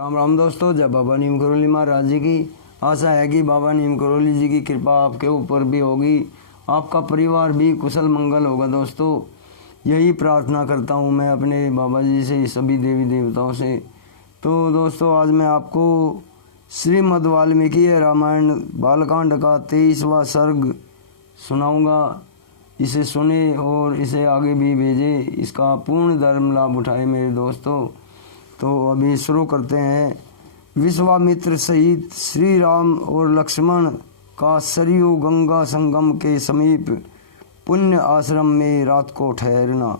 राम राम दोस्तों, जय बाबा नीम करोली महाराज जी की। आशा है कि बाबा नीम करोली जी की कृपा आपके ऊपर भी होगी, आपका परिवार भी कुशल मंगल होगा। दोस्तों, यही प्रार्थना करता हूँ मैं अपने बाबा जी से, सभी देवी देवताओं से। तो दोस्तों, आज मैं आपको श्रीमद् वाल्मीकि रामायण बालकांड का 23वां सर्ग सुनाऊंगा। इसे सुने और इसे आगे भी भेजें, इसका पूर्ण धर्म लाभ उठाए मेरे दोस्तों। तो अभी शुरू करते हैं। विश्वामित्र सहित श्री राम और लक्ष्मण का सरयू गंगा संगम के समीप पुण्य आश्रम में रात को ठहरना।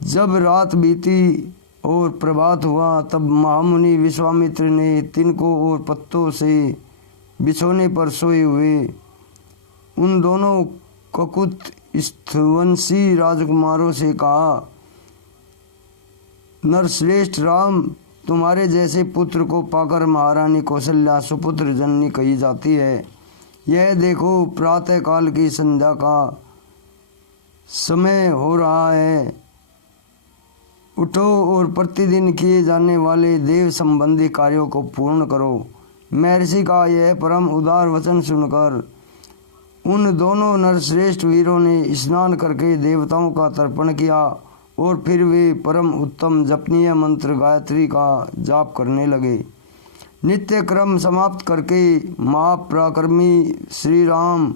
जब रात बीती और प्रभात हुआ, तब महामुनि विश्वामित्र ने तिनकों और पत्तों से बिछोने पर सोए हुए उन दोनों ककुत स्थवंशी राजकुमारों से कहा, नरश्रेष्ठ राम, तुम्हारे जैसे पुत्र को पाकर महारानी कौशल्या सुपुत्र जननी कही जाती है। यह देखो, प्रातः काल की संध्या का समय हो रहा है। उठो और प्रतिदिन किए जाने वाले देव संबंधी कार्यों को पूर्ण करो। महर्षि का यह परम उदार वचन सुनकर उन दोनों नरश्रेष्ठ वीरों ने स्नान करके देवताओं का तर्पण किया और फिर वे परम उत्तम जपनीय मंत्र गायत्री का जाप करने लगे। नित्य क्रम समाप्त करके महापराक्रमी श्री राम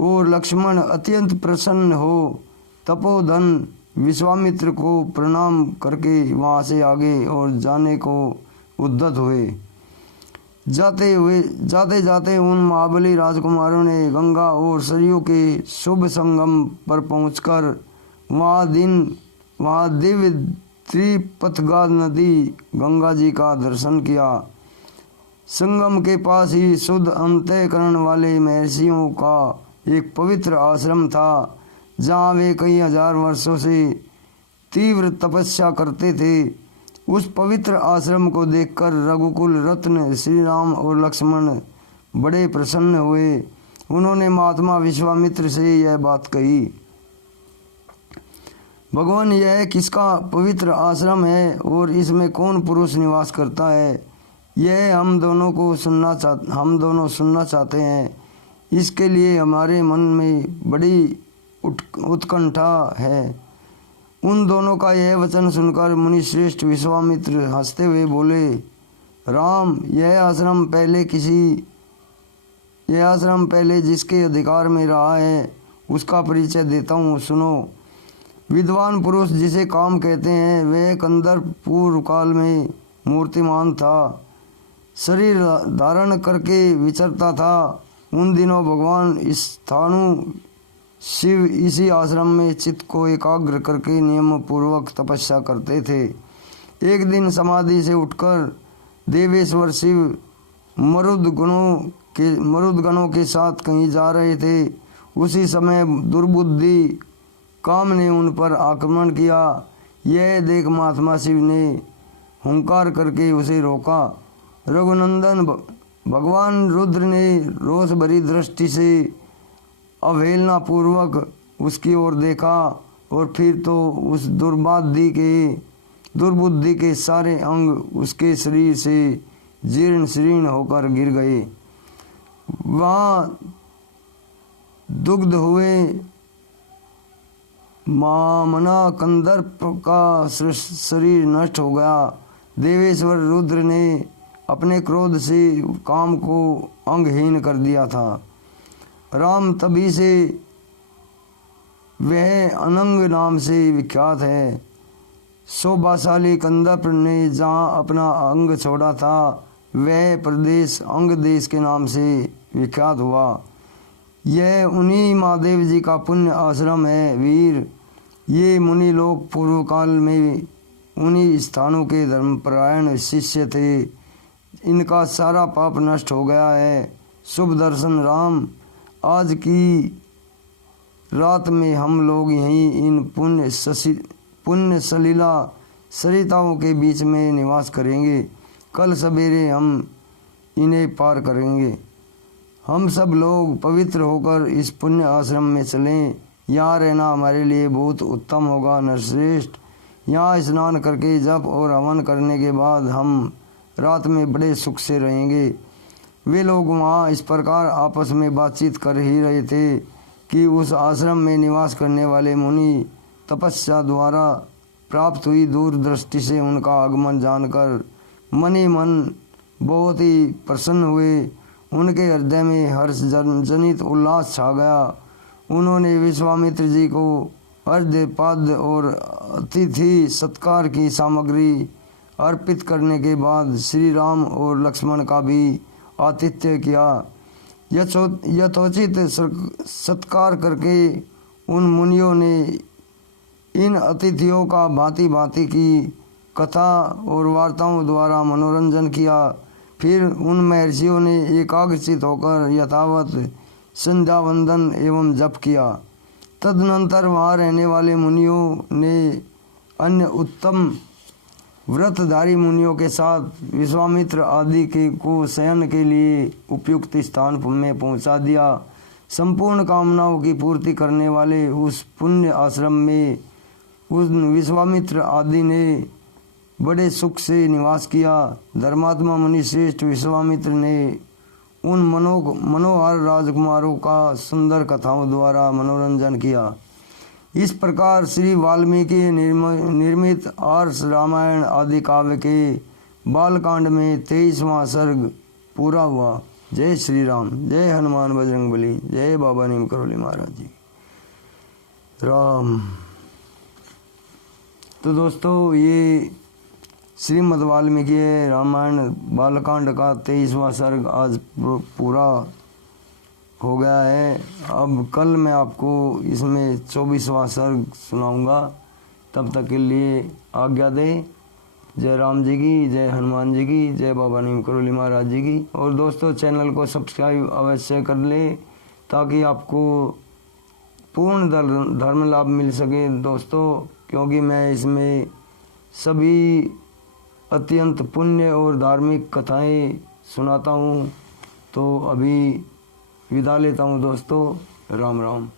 और लक्ष्मण अत्यंत प्रसन्न हो तपोधन विश्वामित्र को प्रणाम करके वहाँ से आगे और जाने को उद्यत हुए। जाते जाते उन महाबली राजकुमारों ने गंगा और सरयू के शुभ संगम पर पहुंचकर वहाँ दिव्य त्रिपथगा नदी गंगा जी का दर्शन किया। संगम के पास ही शुद्ध अंतःकरण वाले महर्षियों का एक पवित्र आश्रम था, जहाँ वे कई हजार वर्षों से तीव्र तपस्या करते थे। उस पवित्र आश्रम को देखकर रघुकुल रत्न श्री राम और लक्ष्मण बड़े प्रसन्न हुए। उन्होंने महात्मा विश्वामित्र से यह बात कही, भगवान, यह किसका पवित्र आश्रम है और इसमें कौन पुरुष निवास करता है? यह हम दोनों सुनना चाहते हैं। इसके लिए हमारे मन में बड़ी उत्कंठा है। उन दोनों का यह वचन सुनकर मुनिश्रेष्ठ विश्वामित्र हंसते हुए बोले, राम, यह आश्रम पहले जिसके अधिकार में रहा है उसका परिचय देता हूँ, सुनो। विद्वान पुरुष जिसे काम कहते हैं, वह कंदर पूर्व काल में मूर्तिमान था, शरीर धारण करके विचरता था। उन दिनों भगवान स्थाणु शिव इसी आश्रम में चित्त को एकाग्र करके नियम पूर्वक तपस्या करते थे। एक दिन समाधि से उठकर देवेश्वर शिव मरुद गणों के साथ कहीं जा रहे थे। उसी समय दुर्बुद्धि काम ने उन पर आक्रमण किया। यह देख महात्मा शिव ने हुंकार करके उसे रोका। रघुनंदन भगवान रुद्र ने रोष भरी दृष्टि से अवहेलना पूर्वक उसकी ओर देखा और फिर तो उस दुर्बुद्धि के सारे अंग उसके शरीर से जीर्ण शीर्ण होकर गिर गए। वहाँ दुग्ध हुए मामना कंदर्प का शरीर नष्ट हो गया। देवेश्वर रुद्र ने अपने क्रोध से काम को अंगहीन कर दिया था। राम तभी से वह अनंग नाम से विख्यात है। शोभाशाली कंदर्प ने जहाँ अपना अंग छोड़ा था, वह प्रदेश अंग देश के नाम से विख्यात हुआ। यह उन्हीं महादेव जी का पुण्य आश्रम है। वीर, ये मुनि लोग पूर्व काल में उन्हीं स्थानों के धर्मपरायण शिष्य थे। इनका सारा पाप नष्ट हो गया है। शुभ दर्शन राम, आज की रात में हम लोग यहीं इन पुण्य सलीला सरिताओं के बीच में निवास करेंगे। कल सवेरे हम इन्हें पार करेंगे। हम सब लोग पवित्र होकर इस पुण्य आश्रम में चलें। यहाँ रहना हमारे लिए बहुत उत्तम होगा। नरश्रेष्ठ, यहाँ स्नान करके जप और हवन करने के बाद हम रात में बड़े सुख से रहेंगे। वे लोग वहाँ इस प्रकार आपस में बातचीत कर ही रहे थे कि उस आश्रम में निवास करने वाले मुनि तपस्या द्वारा प्राप्त हुई दूरदृष्टि से उनका आगमन जानकर मन ही मन बहुत ही प्रसन्न हुए। उनके हृदय में हर्ष जनित उल्लास छा गया। उन्होंने विश्वामित्र जी को अर्घ्य पाद्य और अतिथि सत्कार की सामग्री अर्पित करने के बाद श्री राम और लक्ष्मण का भी आतिथ्य किया। यथोचित सत्कार करके उन मुनियों ने इन अतिथियों का भांति भांति की कथा और वार्ताओं द्वारा मनोरंजन किया। फिर उन महर्षियों ने एकाग्रचित होकर यथावत संध्या वंदन एवं जप किया। तदनंतर वहाँ रहने वाले मुनियों ने अन्य उत्तम व्रतधारी मुनियों के साथ विश्वामित्र आदि के को शयन के लिए उपयुक्त स्थान में पहुंचा दिया। संपूर्ण कामनाओं की पूर्ति करने वाले उस पुण्य आश्रम में उस विश्वामित्र आदि ने बड़े सुख से निवास किया। धर्मात्मा मुनि श्रेष्ठ विश्वामित्र ने उन मनोहर राजकुमारों का सुंदर कथाओं द्वारा मनोरंजन किया। इस प्रकार श्री वाल्मीकि निर्मित आर्ष रामायण आदि काव्य के बालकांड में 23वां सर्ग पूरा हुआ। जय श्री राम, जय हनुमान बजरंगबली, जय बाबा नीम करोली महाराज जी राम। तो दोस्तों, ये श्रीमद् वाल्मीकि रामायण बालकांड का 23वां सर्ग आज पूरा हो गया है। अब कल मैं आपको इसमें 24वां सर्ग सुनाऊंगा। तब तक के लिए आज्ञा दे। जय राम जी की, जय हनुमान जी की, जय बाबा नीम करोली महाराज जी की। और दोस्तों, चैनल को सब्सक्राइब अवश्य कर लें ताकि आपको पूर्ण धर्म लाभ मिल सके दोस्तों, क्योंकि मैं इसमें सभी अत्यंत पुण्य और धार्मिक कथाएं सुनाता हूँ। तो अभी विदा लेता हूँ दोस्तों। राम राम।